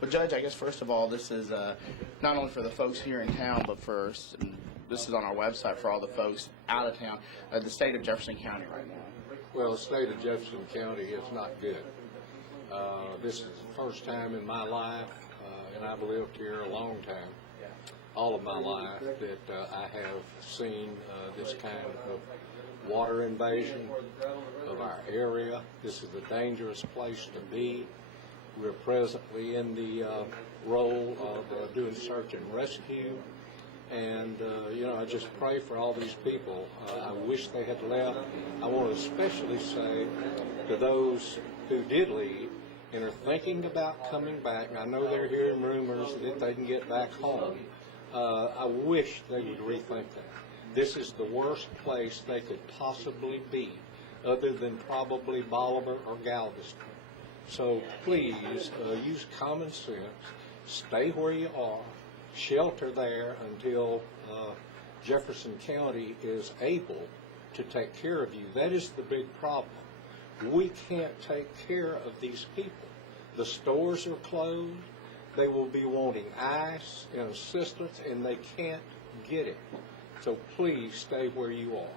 But Judge, I guess first of all, this is not only for the folks here in town, but this is on our website for all the folks out of town. The state of Jefferson County right now. Well, the state of Jefferson County is not good. This is the first time in my life, and I've lived here a long time, all of my life, that I have seen this kind of water invasion of our area. This is a dangerous place to be. We're presently in the role of doing search and rescue. And, I just pray for all these people. I wish they had left. I want to especially say to those who did leave and are thinking about coming back, and I know they're hearing rumors that they can get back home, I wish they would rethink that. This is the worst place they could possibly be, other than probably Bolivar or Galveston. So please use common sense, stay where you are, shelter there until Jefferson County is able to take care of you. That is the big problem. We can't take care of these people. The stores are closed. They will be wanting ice and assistance, and they can't get it. So please stay where you are.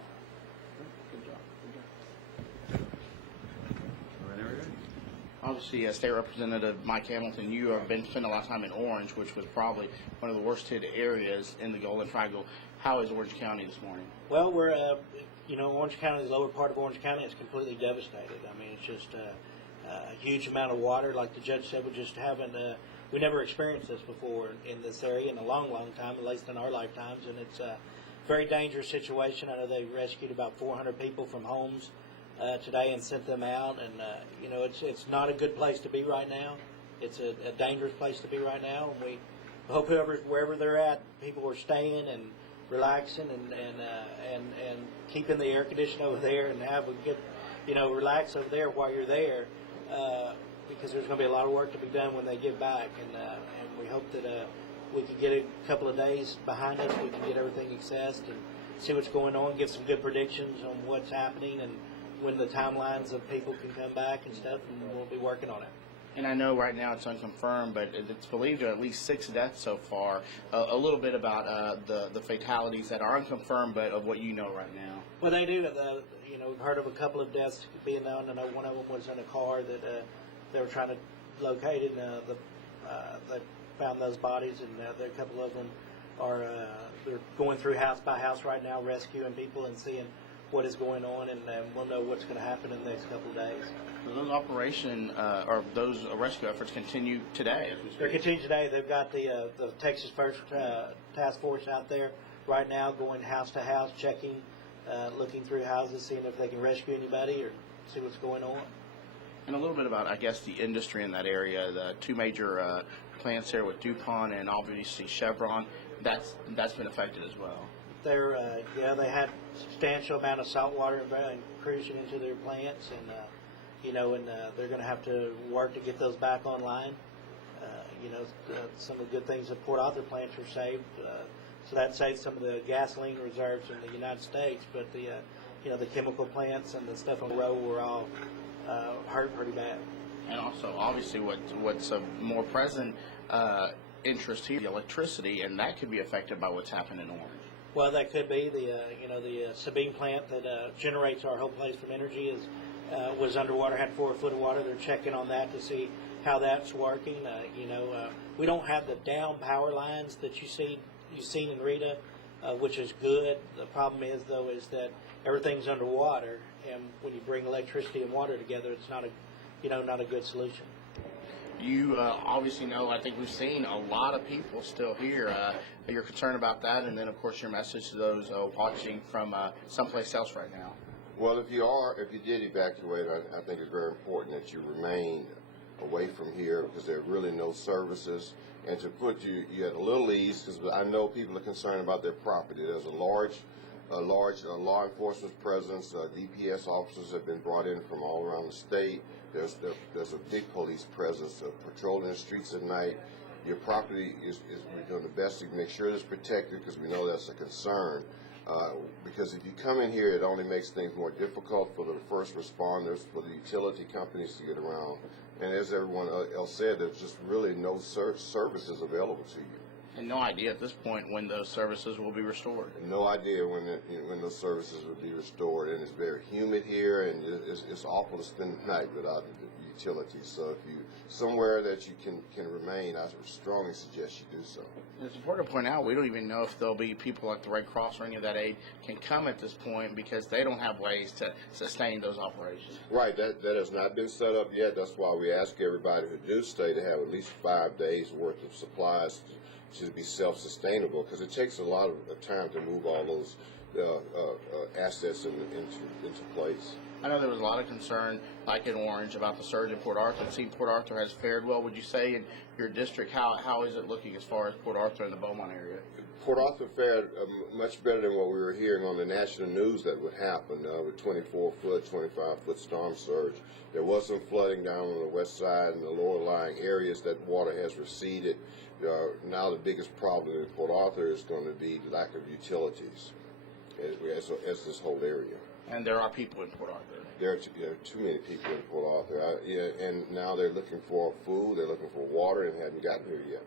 Good job. Obviously, State Representative Mike Hamilton, you have been spending a lot of time in Orange, which was probably one of the worst hit areas in the Golden Triangle. How is Orange County this morning? Well, we're, Orange County, the lower part of Orange County is completely devastated. I mean, it's just a huge amount of water. Like the judge said, we just haven't, we never experienced this before in this area in a long, long time, at least in our lifetimes. And it's a very dangerous situation. I know they rescued about 400 people from homes today and sent them out, and it's not a good place to be right now. It's a dangerous place to be right now, and we hope wherever they're at, people are staying and relaxing and keeping the air conditioning over there and have a good, relax over there while you're there, because there's going to be a lot of work to be done when they get back, and we hope that we can get a couple of days behind us. We can get everything assessed and see what's going on, give some good predictions on what's happening and when the timelines of people can come back and stuff, and we'll be working on it. And I know right now it's unconfirmed, but it's believed there are at least 6 deaths so far. A little bit about the fatalities that are unconfirmed, but of what you know right now. Well, they do. We've heard of a couple of deaths being known. I know one of them was in a car that they were trying to locate, and they found those bodies, and a couple of them are they're going through house by house right now, rescuing people and seeing what is going on, and we'll know what's going to happen in the next couple of days. So those those rescue efforts continue today? They're continuing today. They've got the Texas First Task Force out there right now, going house to house, checking, looking through houses, seeing if they can rescue anybody or see what's going on. And a little bit about, I guess, the industry in that area. The 2 major plants there with DuPont and obviously Chevron, that's been affected as well. They had substantial amount of salt water cruising into their plants, and they're going to have to work to get those back online. Some of the good things that Port Arthur plants are saved, so that saves some of the gasoline reserves in the United States. But the chemical plants and the stuff on the road were all hurt pretty bad. And also, obviously, what's a more present interest here, the electricity, and that could be affected by what's happened in Orange. Well, that could be the Sabine plant that generates our whole place from energy was underwater, had 4 foot of water. They're checking on that to see how that's working. We don't have the down power lines that you've seen in Rita, which is good. The problem is that everything's underwater, and when you bring electricity and water together, it's not a good solution. You obviously know, I think we've seen a lot of people still here. You're concerned about that, and then, of course, your message to those watching from someplace else right now. Well, if you did evacuate, I think it's very important that you remain away from here, because there are really no services, and to put you at a little ease, because I know people are concerned about their property. There's a large law enforcement presence. DPS officers have been brought in from all around the state. There's a big police presence patrolling the streets at night. Your property we're doing the best to make sure it's protected, because we know that's a concern. Because if you come in here, it only makes things more difficult for the first responders, for the utility companies to get around, And as everyone else said, there's just really no services available to you. And no idea at this point when those services will be restored. No idea when those services will be restored, and it's very humid here, and it's awful to spend the night without utilities. So if you somewhere that you can remain, I strongly suggest you do so. It's important to point out we don't even know if there'll be people like the Red Cross or any of that aid can come at this point because they don't have ways to sustain those operations. Right, that has not been set up yet. That's why we ask everybody who do stay to have at least 5 days worth of supplies to be self-sustainable, because it takes a lot of time to move all those assets into place. I know there was a lot of concern, like in Orange, about the surge in Port Arthur. It seems Port Arthur has fared well. Would you say in your district, how is it looking as far as Port Arthur and the Beaumont area? Port Arthur fared much better than what we were hearing on the national news that would happen with 24-foot, 25-foot storm surge. There was some flooding down on the west side and the lower lying areas. That water has receded. Now the biggest problem in Port Arthur is going to be the lack of utilities as this whole area. And there are people in Port Arthur. There are too many people in Port Arthur, and now they're looking for food, they're looking for water, and haven't gotten here yet.